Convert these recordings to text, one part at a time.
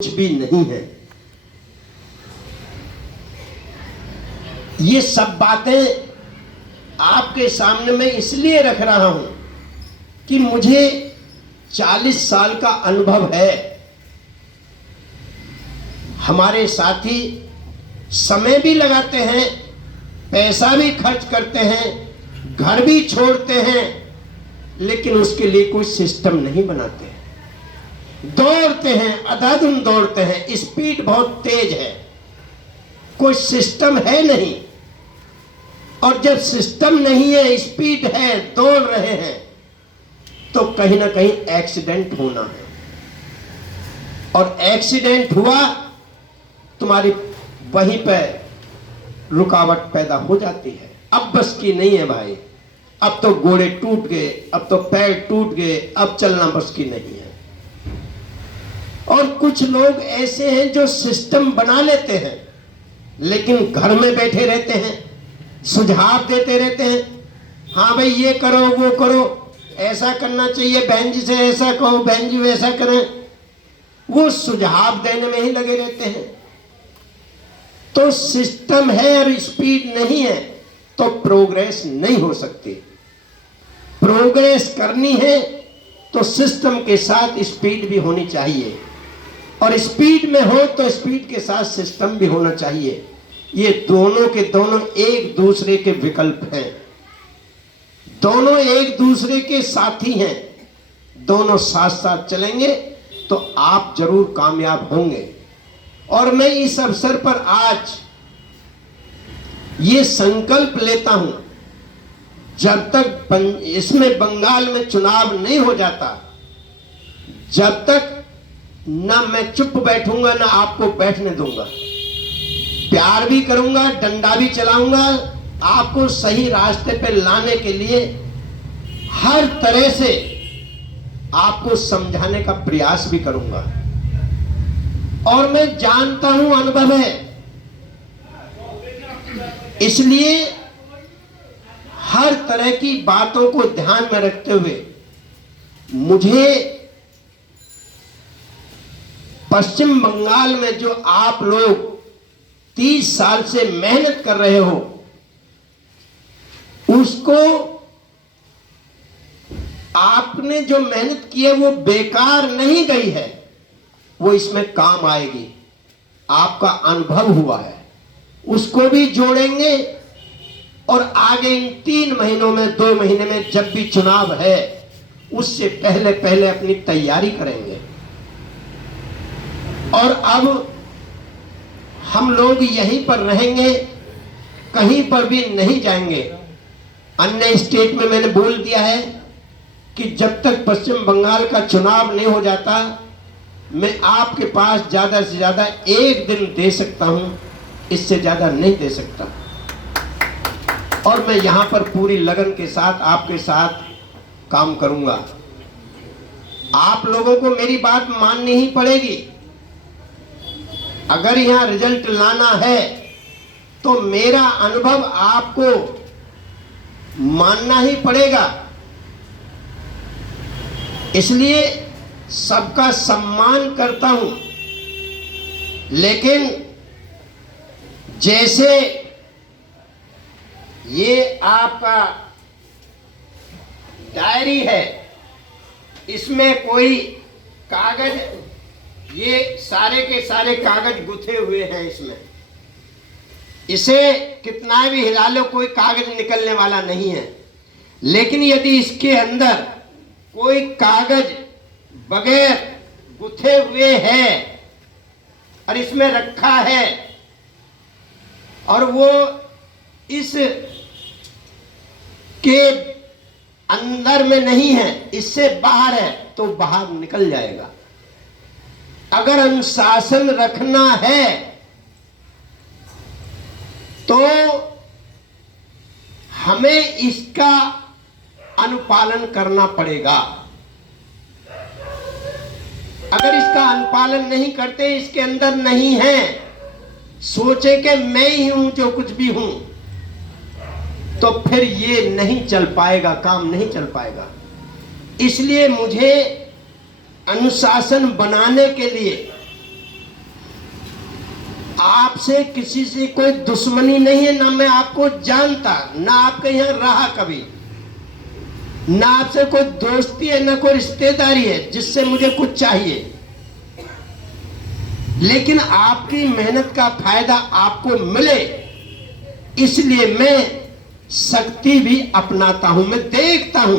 कुछ भी नहीं है। ये सब बातें आपके सामने मैं इसलिए रख रहा हूं कि मुझे 40 साल का अनुभव है। हमारे साथी समय भी लगाते हैं, पैसा भी खर्च करते हैं, घर भी छोड़ते हैं, लेकिन उसके लिए कोई सिस्टम नहीं बनाते हैं। दौड़ते हैं, अंधाधुंध दौड़ते हैं, स्पीड बहुत तेज है, कोई सिस्टम है नहीं। और जब सिस्टम नहीं है, स्पीड है, दौड़ रहे हैं, तो कहीं ना कहीं एक्सीडेंट होना है। और एक्सीडेंट हुआ, तुम्हारी वहीं पर रुकावट पैदा हो जाती है। अब बस की नहीं है भाई, अब तो घोड़े टूट गए, अब तो पैर टूट गए, अब चलना बस की नहीं है। और कुछ लोग ऐसे हैं जो सिस्टम बना लेते हैं, लेकिन घर में बैठे रहते हैं, सुझाव देते रहते हैं। हाँ भाई ये करो, वो करो, ऐसा करना चाहिए, बहन जी से ऐसा कहो, बहन जी वैसा करें। वो सुझाव देने में ही लगे रहते हैं। तो सिस्टम है और स्पीड नहीं है तो प्रोग्रेस नहीं हो सकती। प्रोग्रेस करनी है तो सिस्टम के साथ स्पीड भी होनी चाहिए, और स्पीड में हो तो स्पीड के साथ सिस्टम भी होना चाहिए। ये दोनों के दोनों एक दूसरे के विकल्प हैं, दोनों एक दूसरे के साथी हैं। दोनों साथ साथ चलेंगे तो आप जरूर कामयाब होंगे। और मैं इस अवसर पर आज ये संकल्प लेता हूं, जब तक इसमें बंगाल में चुनाव नहीं हो जाता, जब तक ना मैं चुप बैठूंगा, ना आपको बैठने दूंगा। प्यार भी करूंगा, डंडा भी चलाऊंगा, आपको सही रास्ते पे लाने के लिए हर तरह से आपको समझाने का प्रयास भी करूंगा। और मैं जानता हूं, अनुभव है, इसलिए हर तरह की बातों को ध्यान में रखते हुए मुझे पश्चिम बंगाल में जो आप लोग 30 साल से मेहनत कर रहे हो, उसको आपने जो मेहनत की है वो बेकार नहीं गई है, वो इसमें काम आएगी। आपका अनुभव हुआ है, उसको भी जोड़ेंगे। और आगे इन 3 महीनों में, 2 महीने में जब भी चुनाव है, उससे पहले पहले अपनी तैयारी करेंगे। और अब हम लोग यहीं पर रहेंगे, कहीं पर भी नहीं जाएंगे। अन्य स्टेट में मैंने बोल दिया है कि जब तक पश्चिम बंगाल का चुनाव नहीं हो जाता, मैं आपके पास ज्यादा से ज्यादा 1 दिन दे सकता हूं, इससे ज्यादा नहीं दे सकता। और मैं यहां पर पूरी लगन के साथ आपके साथ काम करूंगा। आप लोगों को मेरी बात माननी ही पड़ेगी। अगर यहां रिजल्ट लाना है तो मेरा अनुभव आपको मानना ही पड़ेगा। इसलिए सबका सम्मान करता हूं, लेकिन जैसे ये आपका डायरी है, इसमें कोई कागज, ये सारे के सारे कागज गुथे हुए हैं इसमें, इसे कितना भी हिला लो कोई कागज निकलने वाला नहीं है। लेकिन यदि इसके अंदर कोई कागज बगैर गुथे हुए है और इसमें रखा है, और वो इस के अंदर में नहीं है, इससे बाहर है, तो बाहर निकल जाएगा। अगर अनुशासन रखना है तो हमें इसका अनुपालन करना पड़ेगा। अगर इसका अनुपालन नहीं करते, इसके अंदर नहीं है, सोचे कि मैं ही हूं जो कुछ भी हूं, तो फिर ये नहीं चल पाएगा, काम नहीं चल पाएगा। इसलिए मुझे अनुशासन बनाने के लिए आपसे किसी से कोई दुश्मनी नहीं है, ना मैं आपको जानता, ना आपके यहाँ रहा कभी, ना आपसे कोई दोस्ती है, ना कोई रिश्तेदारी है जिससे मुझे कुछ चाहिए। लेकिन आपकी मेहनत का फायदा आपको मिले, इसलिए मैं शक्ति भी अपनाता हूं। मैं देखता हूं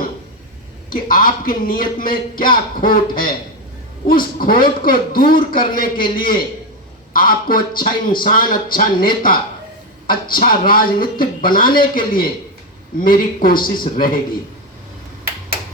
कि आपकी नीयत में क्या खोट है। उस खोट को दूर करने के लिए आपको अच्छा इंसान, अच्छा नेता, अच्छा राजनीतिक बनाने के लिए मेरी कोशिश रहेगी।